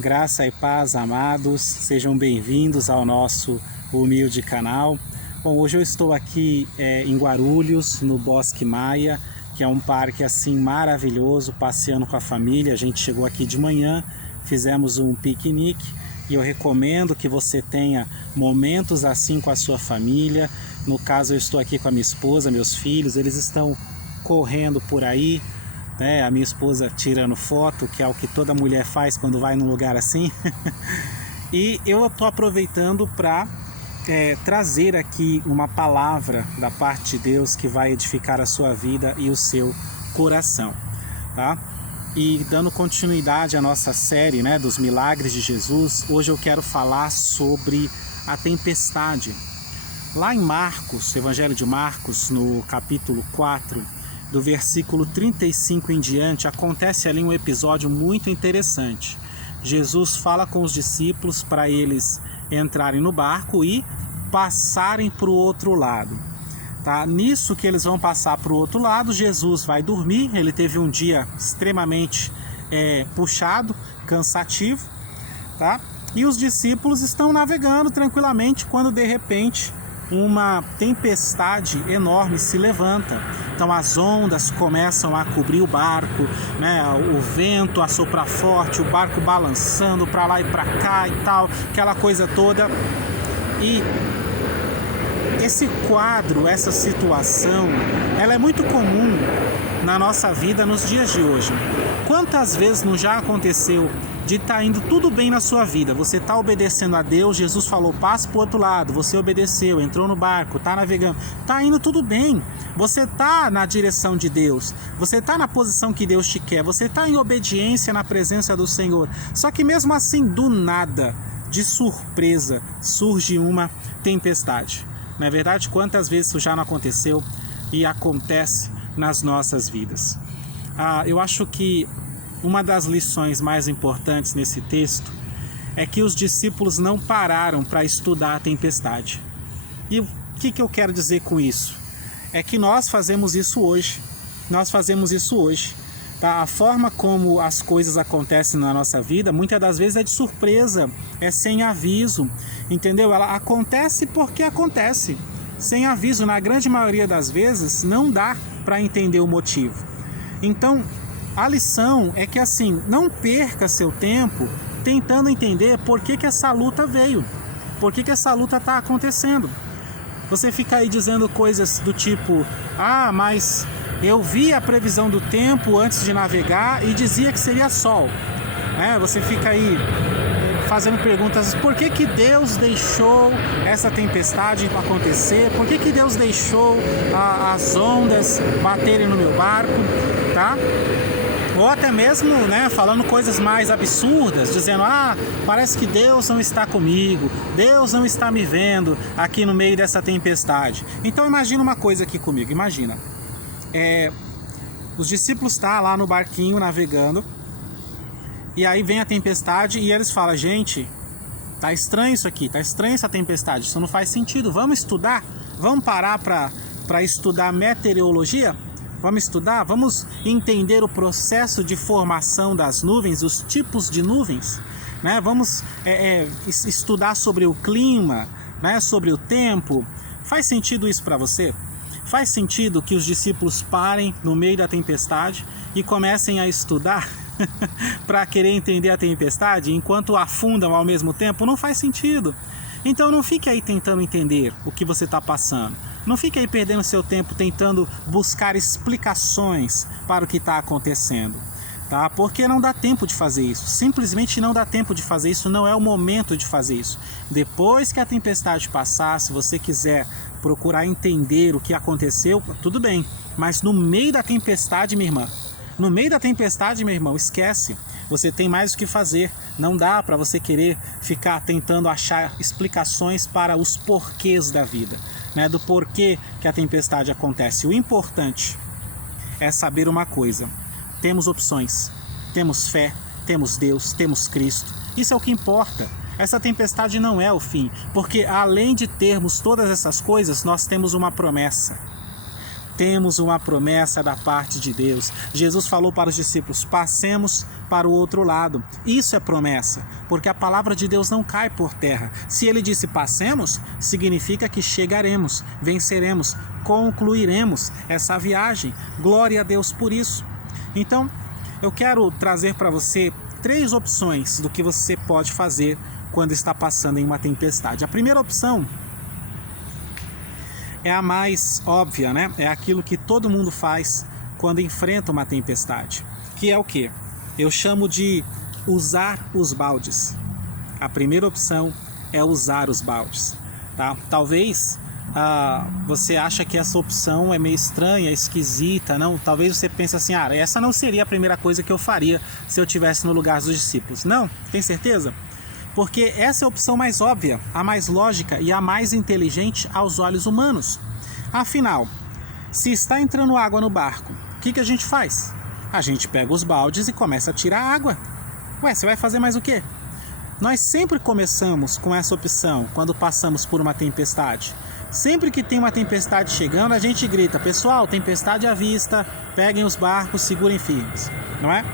Graça e paz, amados, sejam bem-vindos ao nosso humilde canal. Bom, hoje eu estou aqui em Guarulhos, no Bosque Maia, que é um parque assim maravilhoso, passeando com a família. A gente chegou aqui de manhã, fizemos um piquenique e eu recomendo que você tenha momentos assim com a sua família. No caso, eu estou aqui com a minha esposa, meus filhos, eles estão correndo por aí, né? A minha esposa tirando foto, que é o que toda mulher faz quando vai num lugar assim. E eu estou aproveitando para trazer aqui uma palavra da parte de Deus que vai edificar a sua vida e o seu coração, tá? E dando continuidade à nossa série, né, dos milagres de Jesus, hoje eu quero falar sobre a tempestade. Lá em Marcos, Evangelho de Marcos, no capítulo 4, do versículo 35 em diante, acontece ali um episódio muito interessante. Jesus fala com os discípulos para eles entrarem no barco e passarem para o outro lado. Tá? Nisso que eles vão passar para o outro lado, Jesus vai dormir. Ele teve um dia extremamente puxado, cansativo, tá? E os discípulos estão navegando tranquilamente quando de repente uma tempestade enorme se levanta. Então as ondas começam a cobrir o barco, né? O vento a soprar forte, o barco balançando para lá e para cá e tal, aquela coisa toda. E esse quadro, essa situação, ela é muito comum na nossa vida nos dias de hoje. Quantas vezes não já aconteceu de estar indo tudo bem na sua vida, você está obedecendo a Deus, Jesus falou, passe para o outro lado, você obedeceu, entrou no barco, está navegando, está indo tudo bem, você está na direção de Deus, você está na posição que Deus te quer, você está em obediência na presença do Senhor, só que mesmo assim, do nada, de surpresa, surge uma tempestade. Na é verdade, quantas vezes isso já não aconteceu e acontece nas nossas vidas? Eu acho que uma das lições mais importantes nesse texto é que os discípulos não pararam para estudar a tempestade. E o que eu quero dizer com isso? É que nós fazemos isso hoje. Tá? A forma como as coisas acontecem na nossa vida, muitas das vezes é de surpresa, é sem aviso, entendeu? Ela acontece porque acontece, sem aviso. Na grande maioria das vezes não dá para entender o motivo. Então, a lição é que assim, não perca seu tempo tentando entender por que essa luta veio, por que essa luta está acontecendo. Você fica aí dizendo coisas do tipo, mas eu vi a previsão do tempo antes de navegar e dizia que seria sol. Você fica aí fazendo perguntas, por que Deus deixou essa tempestade acontecer? Por que Deus deixou as ondas baterem no meu barco? Tá? Ou até mesmo, falando coisas mais absurdas, dizendo, parece que Deus não está comigo, Deus não está me vendo aqui no meio dessa tempestade. Então imagina uma coisa aqui comigo, imagina. Os discípulos estão lá no barquinho navegando, e aí vem a tempestade e eles falam, gente, tá estranho isso aqui, tá estranho essa tempestade, isso não faz sentido, vamos estudar, vamos parar para estudar meteorologia? Vamos estudar, vamos entender o processo de formação das nuvens, os tipos de nuvens, né? Vamos estudar sobre o clima, né? Sobre o tempo. Faz sentido isso para você? Faz sentido que os discípulos parem no meio da tempestade e comecem a estudar para querer entender a tempestade enquanto afundam ao mesmo tempo? Não faz sentido. Então não fique aí tentando entender o que você está passando. Não fique aí perdendo seu tempo tentando buscar explicações para o que está acontecendo, tá? Porque não dá tempo de fazer isso. Simplesmente não dá tempo de fazer isso, não é o momento de fazer isso. Depois que a tempestade passar, se você quiser procurar entender o que aconteceu, tudo bem. Mas no meio da tempestade, minha irmã, meu irmão, esquece. Você tem mais o que fazer. Não dá para você querer ficar tentando achar explicações para os porquês da vida, né? Do porquê que a tempestade acontece. O importante é saber uma coisa. Temos opções, temos fé, temos Deus, temos Cristo. Isso é o que importa. Essa tempestade não é o fim, porque além de termos todas essas coisas, nós temos uma promessa. temos uma promessa da parte de Deus. Jesus falou para os discípulos: passemos para o outro lado. Isso é promessa, porque a palavra de Deus não cai por terra. Se ele disse passemos, significa que chegaremos, venceremos, concluiremos essa viagem. Glória a Deus por isso. Então, eu quero trazer para você 3 opções do que você pode fazer quando está passando em uma tempestade. A primeira opção é a mais óbvia, né? É aquilo que todo mundo faz quando enfrenta uma tempestade. Que é o quê? Eu chamo de usar os baldes. A primeira opção é usar os baldes, tá? Talvez você acha que essa opção é meio estranha, esquisita, não? Talvez você pense assim: essa não seria a primeira coisa que eu faria se eu estivesse no lugar dos discípulos. Não, tem certeza? Porque essa é a opção mais óbvia, a mais lógica e a mais inteligente aos olhos humanos. Afinal, se está entrando água no barco, o que a gente faz? A gente pega os baldes e começa a tirar água. Ué, você vai fazer mais o quê? Nós sempre começamos com essa opção quando passamos por uma tempestade. Sempre que tem uma tempestade chegando, a gente grita: pessoal, tempestade à vista, peguem os barcos, segurem firmes, não é?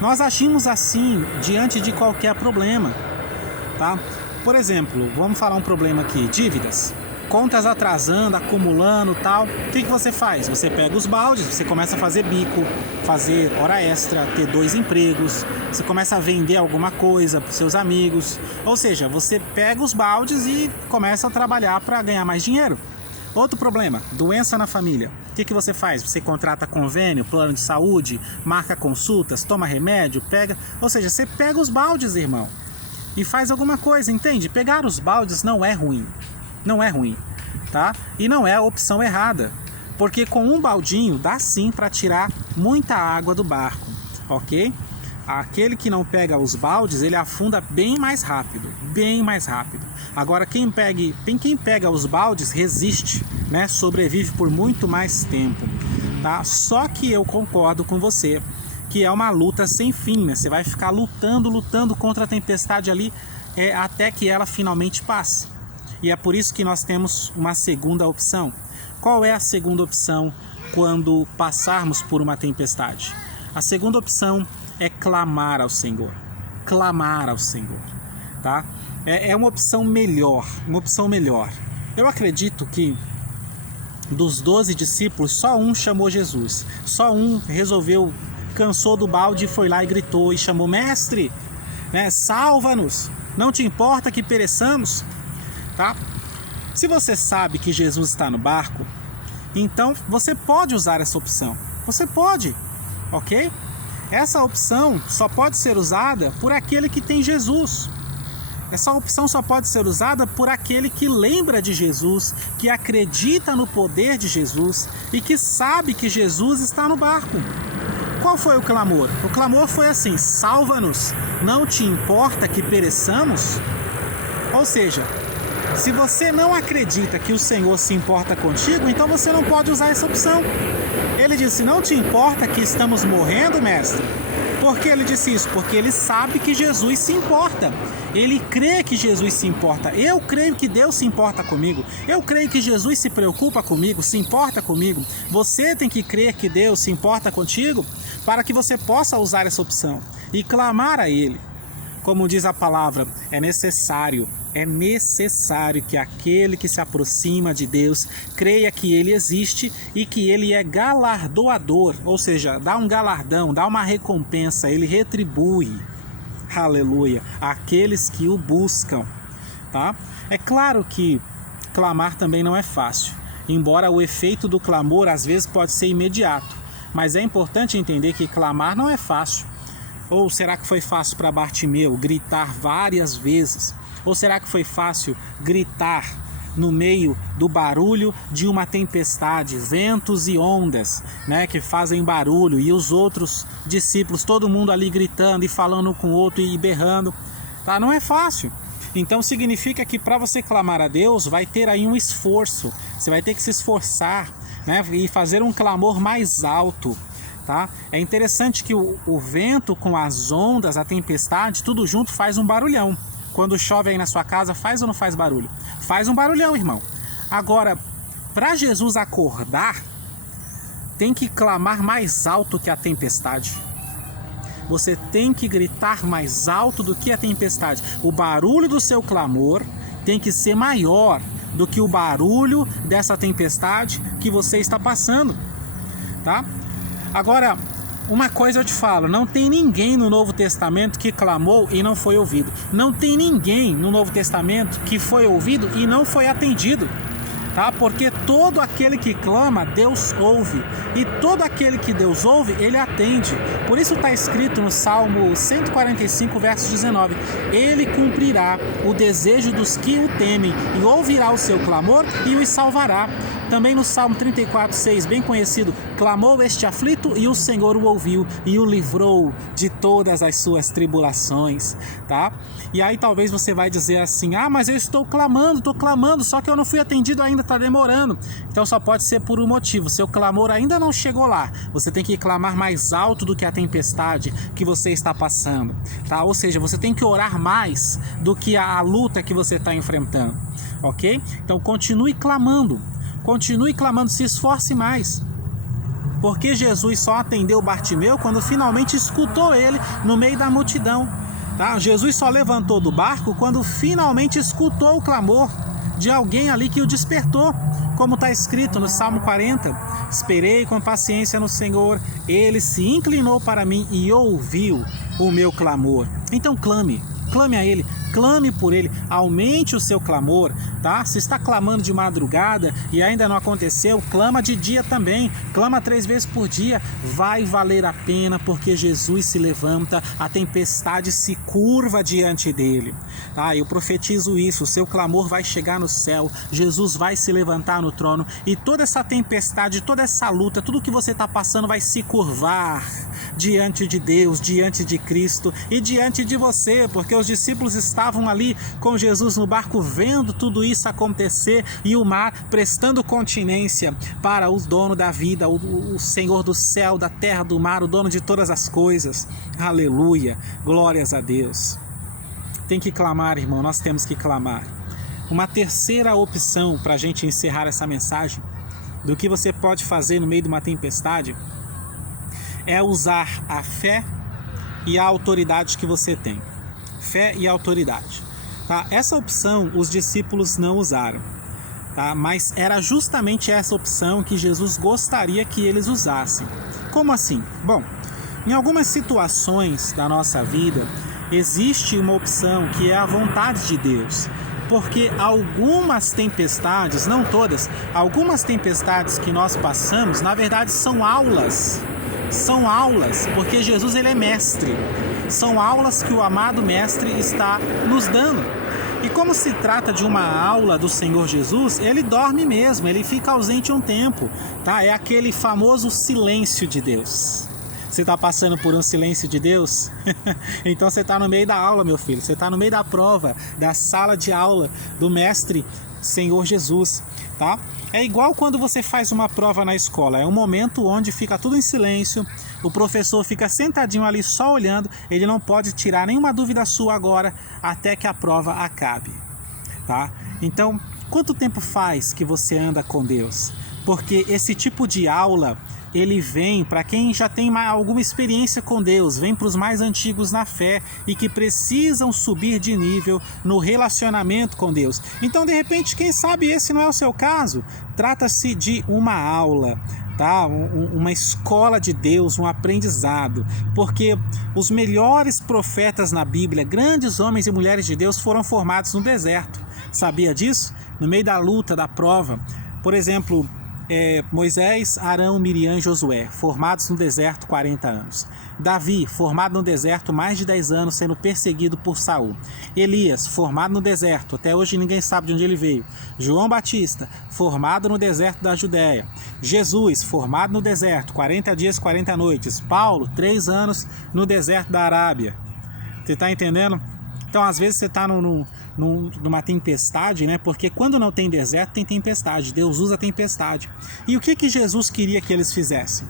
Nós agimos assim diante de qualquer problema. Tá? Por exemplo, vamos falar um problema aqui: dívidas, contas atrasando, acumulando, tal. O que você faz? Você pega os baldes, você começa a fazer bico, fazer hora extra, ter 2 empregos, você começa a vender alguma coisa para os seus amigos. Ou seja, você pega os baldes e começa a trabalhar para ganhar mais dinheiro. Outro problema: doença na família. O que você faz? Você contrata convênio, plano de saúde, marca consultas, toma remédio, pega. Ou seja, você pega os baldes, irmão, e faz alguma coisa, entende? Pegar os baldes não é ruim, tá? E não é a opção errada, porque com um baldinho dá sim para tirar muita água do barco, ok? Aquele que não pega os baldes, ele afunda bem mais rápido, bem mais rápido. Agora quem pega os baldes resiste, né? Sobrevive por muito mais tempo, tá? Só que eu concordo com você que é uma luta sem fim, né? Você vai ficar lutando contra a tempestade ali até que ela finalmente passe. E é por isso que nós temos uma segunda opção. Qual é a segunda opção quando passarmos por uma tempestade? A segunda opção é clamar ao Senhor. Clamar ao Senhor, tá? É uma opção melhor, Eu acredito que dos 12 discípulos, só um chamou Jesus. Só um cansou do balde e foi lá e gritou e chamou: mestre, né, salva-nos, não te importa que pereçamos, tá? Se você sabe que Jesus está no barco, então você pode usar essa opção, você pode, ok? Essa opção só pode ser usada por aquele que tem Jesus. Essa opção só pode ser usada por aquele que lembra de Jesus, que acredita no poder de Jesus e que sabe que Jesus está no barco. Qual foi o clamor? O clamor foi assim: salva-nos, não te importa que pereçamos? Ou seja, se você não acredita que o Senhor se importa contigo, então você não pode usar essa opção. Ele disse: não te importa que estamos morrendo, mestre? Por que ele disse isso? Porque ele sabe que Jesus se importa. Ele crê que Jesus se importa. Eu creio que Deus se importa comigo. Eu creio que Jesus se preocupa comigo, se importa comigo. Você tem que crer que Deus se importa contigo para que você possa usar essa opção e clamar a Ele. Como diz a palavra, é necessário que aquele que se aproxima de Deus creia que Ele existe e que Ele é galardoador, ou seja, dá um galardão, dá uma recompensa, Ele retribui, aleluia, aqueles que o buscam, tá? É claro que clamar também não é fácil, embora o efeito do clamor às vezes pode ser imediato, mas é importante entender que clamar não é fácil. Ou será que foi fácil para Bartimeu gritar várias vezes? Ou será que foi fácil gritar no meio do barulho de uma tempestade, ventos e ondas, né, que fazem barulho, e os outros discípulos, todo mundo ali gritando e falando um com o outro e berrando? Tá? Não é fácil. Então significa que para você clamar a Deus vai ter aí um esforço. Você vai ter que se esforçar, né, e fazer um clamor mais alto. Tá? É interessante que o vento com as ondas, a tempestade, tudo junto faz um barulhão. Quando chove aí na sua casa, faz ou não faz barulho? Faz um barulhão, irmão. Agora, para Jesus acordar, tem que clamar mais alto que a tempestade. Você tem que gritar mais alto do que a tempestade. O barulho do seu clamor tem que ser maior do que o barulho dessa tempestade que você está passando, tá? Agora, uma coisa eu te falo, não tem ninguém no Novo Testamento que clamou e não foi ouvido. Não tem ninguém no Novo Testamento que foi ouvido e não foi atendido. Tá? Porque todo aquele que clama, Deus ouve. E todo aquele que Deus ouve, Ele atende. Por isso está escrito no Salmo 145, verso 19. Ele cumprirá o desejo dos que o temem e ouvirá o seu clamor e os salvará. Também no Salmo 34, 6, bem conhecido, clamou este aflito e o Senhor o ouviu e o livrou de todas as suas tribulações. Tá? E aí talvez você vai dizer assim, mas eu estou clamando, só que eu não fui atendido ainda, está demorando. Então só pode ser por um motivo, seu clamor ainda não chegou lá. Você tem que clamar mais alto do que a tempestade que você está passando, tá? Ou seja, você tem que orar mais do que a luta que você está enfrentando, ok? Então continue clamando, se esforce mais. Porque Jesus só atendeu Bartimeu quando finalmente escutou ele no meio da multidão, tá? Jesus só levantou do barco quando finalmente escutou o clamor de alguém ali que o despertou, como está escrito no Salmo 40, esperei com paciência no Senhor, Ele se inclinou para mim e ouviu o meu clamor. Então clame a Ele, clame por Ele, aumente o seu clamor, tá? Se está clamando de madrugada e ainda não aconteceu, clama de dia também, clama 3 vezes por dia, vai valer a pena, porque Jesus se levanta, a tempestade se curva diante dele, tá? Eu profetizo isso, o seu clamor vai chegar no céu, Jesus vai se levantar no trono e toda essa tempestade, toda essa luta, tudo que você está passando vai se curvar diante de Deus, diante de Cristo e diante de você, porque os discípulos estavam ali com Jesus no barco vendo tudo isso acontecer e o mar prestando continência para o dono da vida, o Senhor do céu, da terra, do mar, o dono de todas as coisas. Aleluia, glórias a Deus. Tem que clamar, irmão, nós temos que clamar. Uma terceira opção para a gente encerrar essa mensagem do que você pode fazer no meio de uma tempestade é usar a fé e a autoridade que você tem. Fé e autoridade. Tá? Essa opção os discípulos não usaram, tá? Mas era justamente essa opção que Jesus gostaria que eles usassem. Como assim? Bom, em algumas situações da nossa vida, existe uma opção que é a vontade de Deus. Porque algumas tempestades, não todas, algumas tempestades que nós passamos, na verdade são aulas, porque Jesus ele é mestre. São aulas que o amado mestre está nos dando. E como se trata de uma aula do Senhor Jesus, ele dorme mesmo, ele fica ausente um tempo, tá? É aquele famoso silêncio de Deus. Você está passando por um silêncio de Deus? Então você está no meio da aula, meu filho. Você está no meio da prova, da sala de aula do mestre Senhor Jesus, tá? É igual quando você faz uma prova na escola. É um momento onde fica tudo em silêncio. O professor fica sentadinho ali só olhando. Ele não pode tirar nenhuma dúvida sua agora até que a prova acabe, tá? Então, quanto tempo faz que você anda com Deus? Porque esse tipo de aula, ele vem para quem já tem alguma experiência com Deus, vem para os mais antigos na fé e que precisam subir de nível no relacionamento com Deus. Então, de repente, quem sabe esse não é o seu caso? Trata-se de uma aula, tá? Uma escola de Deus, um aprendizado, porque os melhores profetas na Bíblia, grandes homens e mulheres de Deus, foram formados no deserto. Sabia disso? No meio da luta, da prova. Por exemplo, Moisés, Arão, Miriam e Josué, formados no deserto 40 anos. Davi, formado no deserto mais de 10 anos, sendo perseguido por Saul. Elias, formado no deserto, até hoje ninguém sabe de onde ele veio. João Batista, formado no deserto da Judéia. Jesus, formado no deserto, 40 dias, 40 noites. Paulo, 3 anos no deserto da Arábia. Você está entendendo? Então, às vezes você está numa tempestade, né? Porque quando não tem deserto, tem tempestade. Deus usa a tempestade. E o que Jesus queria que eles fizessem?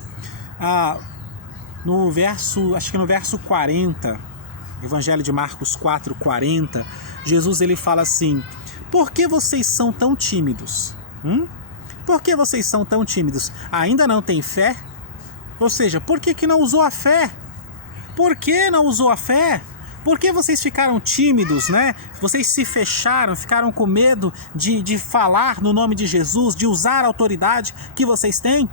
Acho que no verso 40, Evangelho de Marcos 4, 40, Jesus ele fala assim: por que vocês são tão tímidos? Por que vocês são tão tímidos? Ainda não têm fé? Ou seja, por que não usou a fé? Por que não usou a fé? Por que vocês ficaram tímidos, né? Vocês se fecharam, ficaram com medo de falar no nome de Jesus, de usar a autoridade que vocês têm?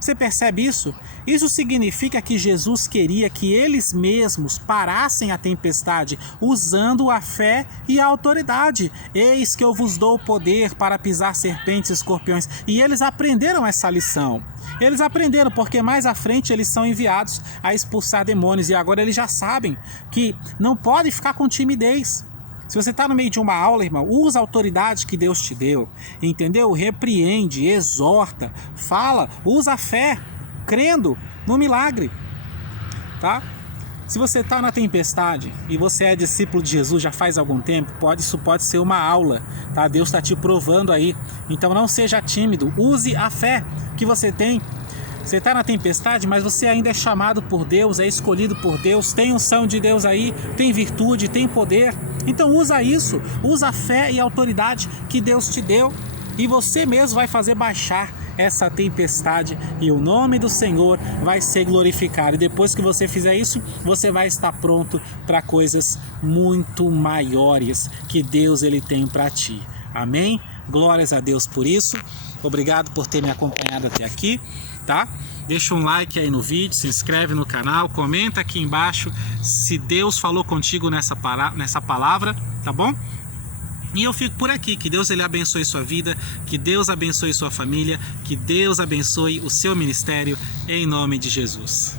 Você percebe isso? Isso significa que Jesus queria que eles mesmos parassem a tempestade usando a fé e a autoridade. Eis que eu vos dou poder para pisar serpentes e escorpiões. E eles aprenderam essa lição. Eles aprenderam porque mais à frente eles são enviados a expulsar demônios. E agora eles já sabem que não pode ficar com timidez. Se você está no meio de uma aula, irmão, usa a autoridade que Deus te deu, entendeu? Repreende, exorta, fala, usa a fé, crendo no milagre, tá? Se você está na tempestade e você é discípulo de Jesus já faz algum tempo, isso pode ser uma aula, tá? Deus está te provando aí. Então não seja tímido, use a fé que você tem. Você está na tempestade, mas você ainda é chamado por Deus, é escolhido por Deus, tem unção de Deus aí, tem virtude, tem poder. Então usa isso, usa a fé e a autoridade que Deus te deu e você mesmo vai fazer baixar essa tempestade e o nome do Senhor vai ser glorificado. E depois que você fizer isso, você vai estar pronto para coisas muito maiores que Deus ele tem para ti. Amém? Glórias a Deus por isso. Obrigado por ter me acompanhado até aqui, tá? Deixa um like aí no vídeo, se inscreve no canal, comenta aqui embaixo se Deus falou contigo nessa palavra, tá bom? E eu fico por aqui, que Deus ele abençoe sua vida, que Deus abençoe sua família, que Deus abençoe o seu ministério, em nome de Jesus.